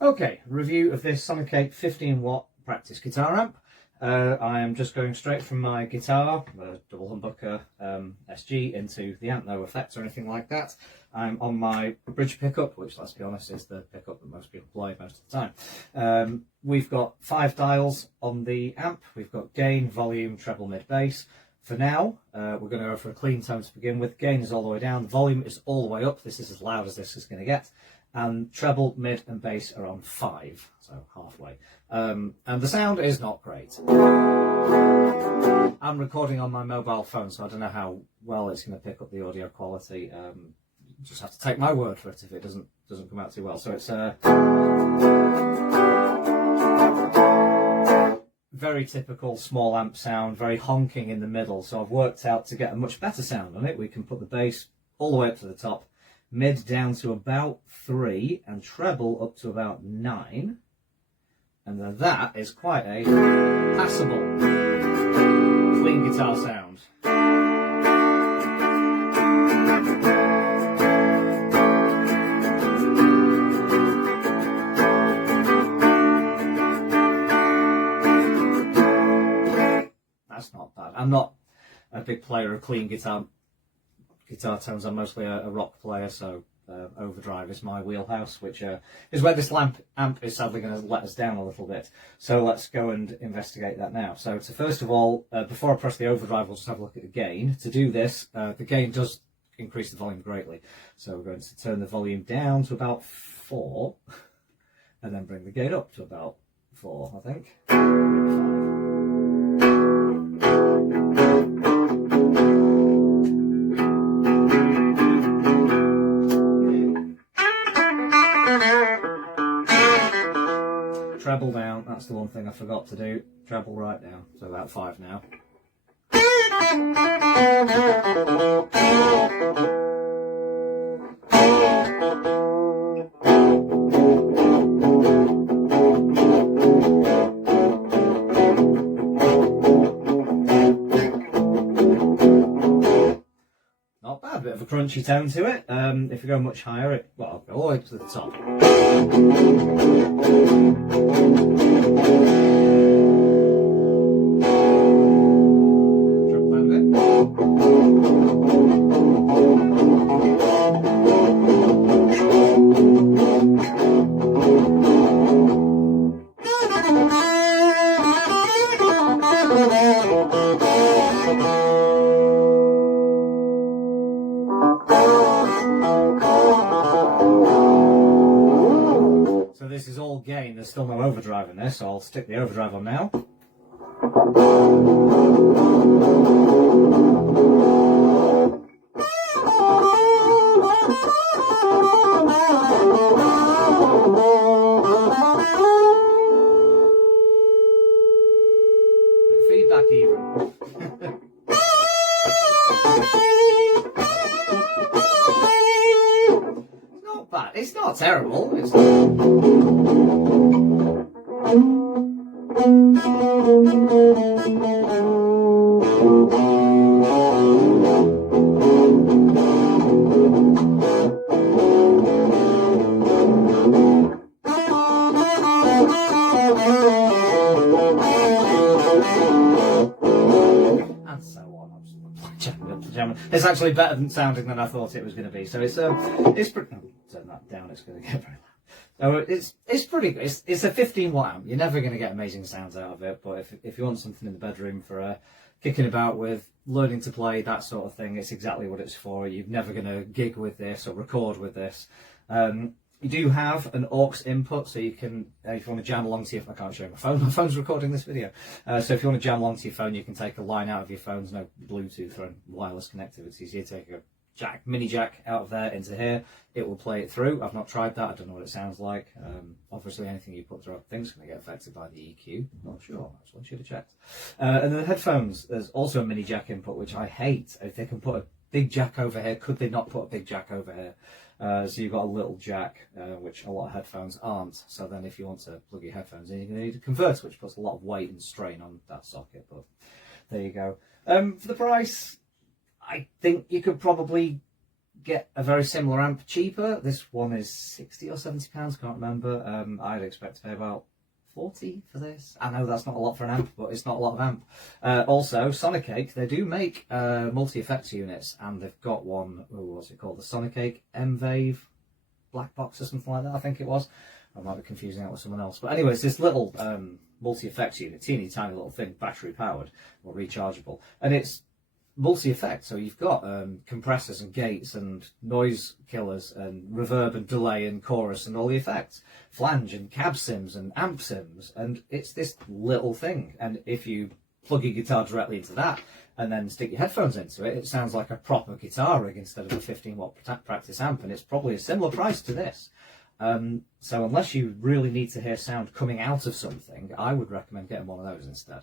Okay, review of this SONICAKE 15W practice guitar amp. I am just going straight from my guitar, a double humbucker SG, into the amp, no effects or anything like that. I'm on my bridge pickup, which, let's be honest, is the pickup that most people play most of the time. We've got 5 dials on the amp. We've got gain, volume, treble, mid, bass. For now, we're going to go for a clean tone to begin with. Gain is all the way down, the volume is all the way up. This is as loud as this is going to get. And treble, mid and bass are on 5, so halfway. And the sound is not great. I'm recording on my mobile phone, so I don't know how well it's going to pick up the audio quality. You just have to take my word for it if it doesn't come out too well. So it's very typical small amp sound, very honking in the middle. So I've worked out to get a much better sound on it. We can put the bass all the way up to the top, mid down to about 3, and treble up to about 9. And then that is quite a passable, clean guitar sound. That's not bad. I'm not a big player of clean guitar tones. I'm mostly a rock player, so overdrive is my wheelhouse, which is where this amp is sadly going to let us down a little bit. So let's go and investigate that now. So first of all, before I press the overdrive, we'll just have a look at the gain. To do this, the gain does increase the volume greatly. So we're going to turn the volume down to about 4, and then bring the gain up to about 4, I think. Maybe 5. Treble down, that's the one thing I forgot to do. Treble right down, so about 5 now. Not bad, bit of a crunchy tone to it. If you go much higher, I'll go all the way to the top. This is all gain, there's still no overdrive in this, so I'll stick the overdrive on now. Bit of feedback even. It's not terrible. It's... and so on. It's actually better sounding than I thought it was going to be. So it's pretty. No, turn that down. It's going to get very loud. So it's pretty good. It's a 15W amp. You're never going to get amazing sounds out of it, but if you want something in the bedroom for kicking about with, learning to play, that sort of thing, it's exactly what it's for. You're never going to gig with this or record with this. You do have an aux input, so you can, if you want to jam along to your, I can't show you my phone, my phone's recording this video. So if you want to jam along to your phone, you can take a line out of your phone. There's no Bluetooth or wireless connectivity, so you take a mini jack out of there into here, it will play it through. I've not tried that, I don't know what it sounds like. Obviously anything you put through I think is going to get affected by the EQ, not sure, that's what I should have checked. And then the headphones, there's also a mini jack input, which I hate. If they can put a big jack over here, could they not put a big jack over here? So you've got a little jack, which a lot of headphones aren't. So then if you want to plug your headphones in, you're going to need a converter, which puts a lot of weight and strain on that socket. But there you go. For the price, I think you could probably get a very similar amp cheaper. This one is £60 or £70, can't remember. I'd expect to pay about 40 for this. I know that's not a lot for an amp, but it's not a lot of amp. Also, SONICAKE, they do make multi-effects units, and they've got one, what's it called? The SONICAKE M-Wave black box or something like that, I think it was. I might be confusing it with someone else. But anyways, this little multi-effects unit, teeny tiny little thing, battery powered or rechargeable. And it's multi-effect, so you've got compressors and gates and noise killers and reverb and delay and chorus and all the effects, flange and cab sims and amp sims, and it's this little thing. And if you plug your guitar directly into that and then stick your headphones into it, it sounds like a proper guitar rig instead of a 15-watt practice amp, and it's probably a similar price to this. So unless you really need to hear sound coming out of something, I would recommend getting one of those instead.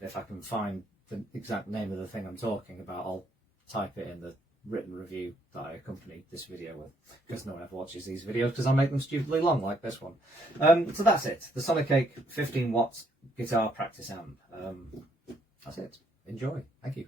If I can find the exact name of the thing I'm talking about, I'll type it in the written review that I accompany this video with, because no one ever watches these videos because I make them stupidly long like this one. So that's it, the SONICAKE 15-watt guitar practice amp. That's it. Enjoy. Thank you.